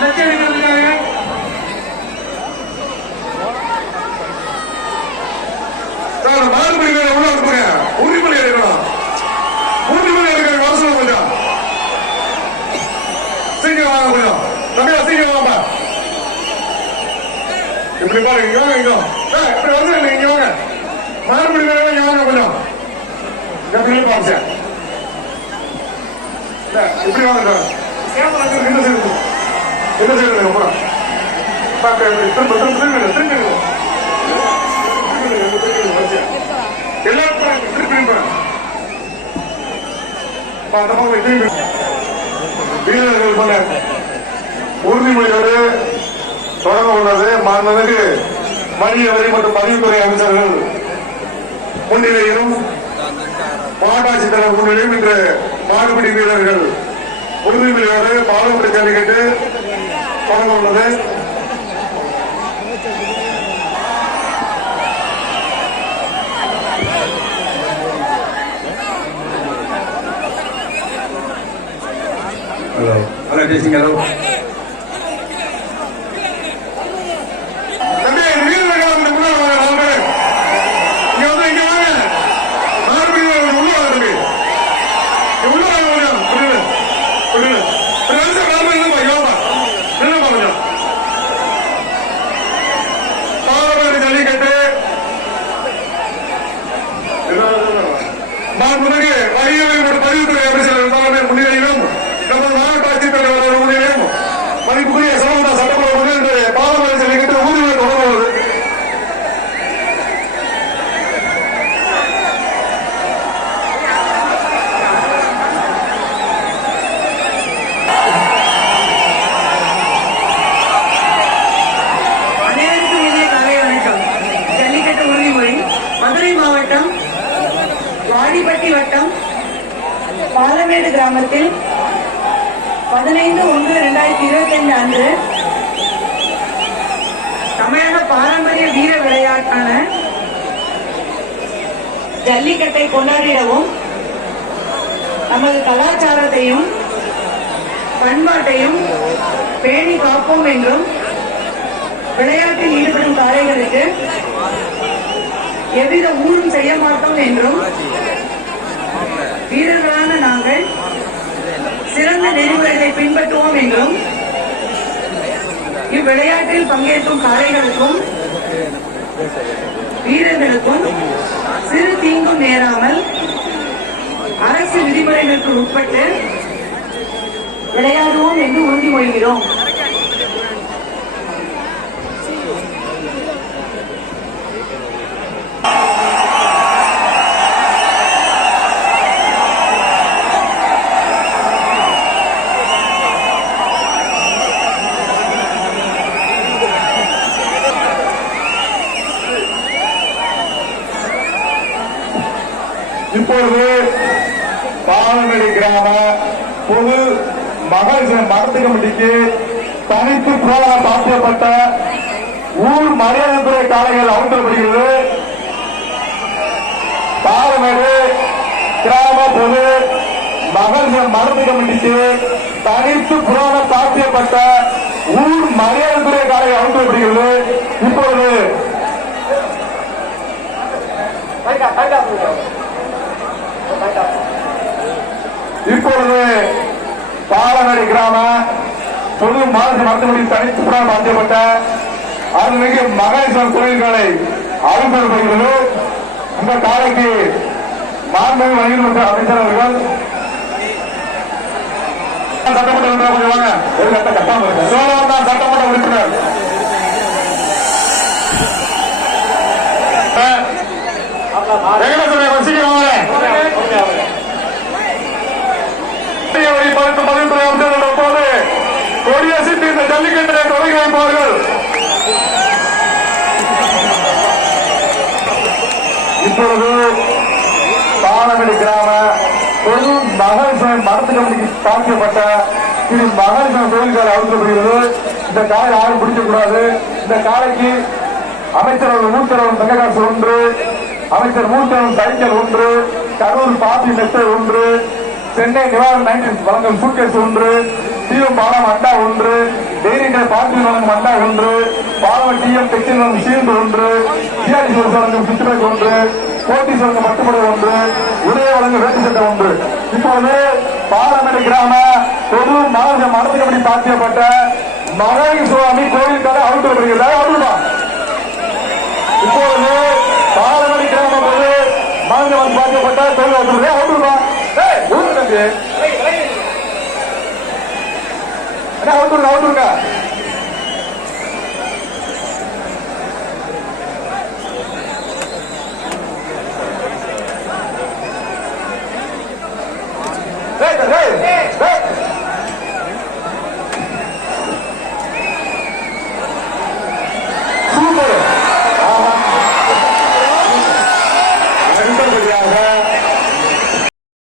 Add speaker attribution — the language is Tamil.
Speaker 1: லட்சம்
Speaker 2: உள்ள அனுப்புங்க உறுதிமொழி எடுக்கணும் உறுதிமொழி எடுக்கிற அவசரம் கொஞ்சம். சீக்கிரம் வாங்க கொஞ்சம். தம்பியா சீக்கிரம் வாங்க. இப்படி பாருங்க இங்க வாங்க இங்க இப்படி வந்து இல்லை இங்க வாங்க. மாறுபடி வேலை இங்க வாங்க கொஞ்சம். எப்படி பாருங்க இப்படி வாங்க என்ன செய்யுது அப்புறம் பார்க்க திரும்ப திரும்ப திரும்ப திரும்ப எல்லாரும் திருப்பி வீரர்கள் போல உறுதிமொழியோடு தொடங்க உள்ளது மாண்புமிகு மனித வரி மற்றும் பதிவுத்துறை அமைச்சர்கள் முன்னிலையிலும் மாவட்ட தலைவர் முன்னிலையும் இன்று மாடுபிடி வீரர்கள் உறுதிமொழியோடு பாலமுறை கேட்டு தொடங்க உள்ளது ஹலோ ஹலோ. டேசிங் ஹலோ உள்ள வீரர்கள் வந்து முன்னாடி வாங்க நாலு பேர் இங்க வந்து இங்க வாங்க மறுபடியும் வாங்க, உள்ள வாங்க தம்பி இங்க உள்ள வாங்க கொஞ்சம் புரியல புரியல ஒரு நிமிஷம் நாலு பேர் இல்லப்பா யோகா இல்லப்பா கொஞ்சம் பாலமேடு ஜல்லிக்கட்டு மாண்புமிகு வகையவை மற்றும் பதிவுத்துறை பாலமேடு
Speaker 3: கிராமத்தில் பதினைந்து ஒன்று இரண்டாயிரத்தி இருபத்தி ஐந்து அன்று தமிழக பாரம்பரிய வீர விளையாட்டான ஜல்லிக்கட்டை கொண்டாடிடவும் நமது கலாச்சாரத்தையும் பண்பாட்டையும் பேணி காப்போம் என்றும் விளையாட்டில் ஈடுபடும் காளைகளுக்கு எவ்வித ஊரும் செய்ய மாட்டோம் என்றும் வீரர்களான நாங்கள் சிறந்த நெறிமுறைகளை பின்பற்றுவோம் என்றும் இவ்விளையாட்டில் பங்கேற்கும் காளைகளுக்கும் வீரர்களுக்கும் சிறு தீங்கும் நேராமல் அரசு விதிமுறைகளுக்கு உட்பட்டு விளையாடுவோம் என்று உறுதிமொழிகிறோம்.
Speaker 2: இப்பொழுது பாலமேடு கிராம பொது மகளிர் மரத்து கமிட்டிக்கு தனித்து புராண சாத்தியப்பட்ட ஊர் மரியாதைத்துறை காலைகள் அமர்த்தப்படுகிறது பாலமேடு கிராம பொது மகளிர் மரத்து கமிட்டிக்கு தனித்து புராண சாத்தியப்பட்ட ஊர் மரியாதைத்துறை காலை அமர்த்தப்படுகிறது இப்பொழுது இப்பொழுது பாலமேடு கிராம பொது மாநில மருத்துவமனை தனித்து புறம் மாற்றப்பட்ட அருள்மிகு மகேஸ்வரன் கோயில்களை அருள்படுகிறது இந்த காலைக்கு மாண்புமிகு வணிகத்துறை அமைச்சர் அவர்கள் சட்டமன்ற உறுப்பினர் கொஞ்சம் வாங்க. ஒரு கட்ட கட்டாம இருக்கு சோழவன் தான் சட்டமன்ற உறுப்பினர் வெங்கடேஸ்வரன் கொஞ்சம் சீக்கிரம் வாங்க இந்திய வழி பருத்து பதிவுத்துறை அமைச்சர்கள் போது கொடியசித்து இந்த ஜல்லிக்கட்டை தொடங்கி வைப்பார்கள் இப்பொழுது பாலமேடு கிராம பொது மகேஸ்வரன் மரத்து கமிட்டிக்கு சாத்தியப்பட்ட இது மகேஸ்வரன் கோயில்கள் அழுத்தப்படுகிறது இந்த காலை யாரும் பிடிக்கக்கூடாது இந்த காலைக்கு அமைச்சர் மூத்தரவன் தங்ககாசு ஒன்று அமைச்சர் மூத்தரவன் சைக்கிள் ஒன்று கரூர் பாத்தி மெத்தல் ஒன்று சென்னை நிவாரண நைன்டி வழங்கும் சூட்கேஸ் ஒன்று தீவு பாலம் அண்டா ஒன்று டெய்ரிகளை நலன் வழங்கும் ஒன்று பாலம டிஎம் டெக்ஸ்டைல் நலன் சீல்டு ஒன்று சிஆர்டி வழங்கும் சுற்றுலா ஒன்று போட்டி வழங்கும் மட்டுப்படை ஒன்று உதய வழங்கு வேட்டு சட்டம் ஒன்று. இப்போது பாலமேடு கிராம பொது மாநில மரத்து கபடி சாத்தியப்பட்ட மகை சுவாமி கோவிலுக்காக அவுட் வருகிறார் அவுட்டுதான் இப்போது பாலமேடு கிராம பொது மாநில வந்து சாத்தியப்பட்ட தொழில் அவுட் அவுட்டுதான் அவுட் அண்ணா அவுட்டுருங்க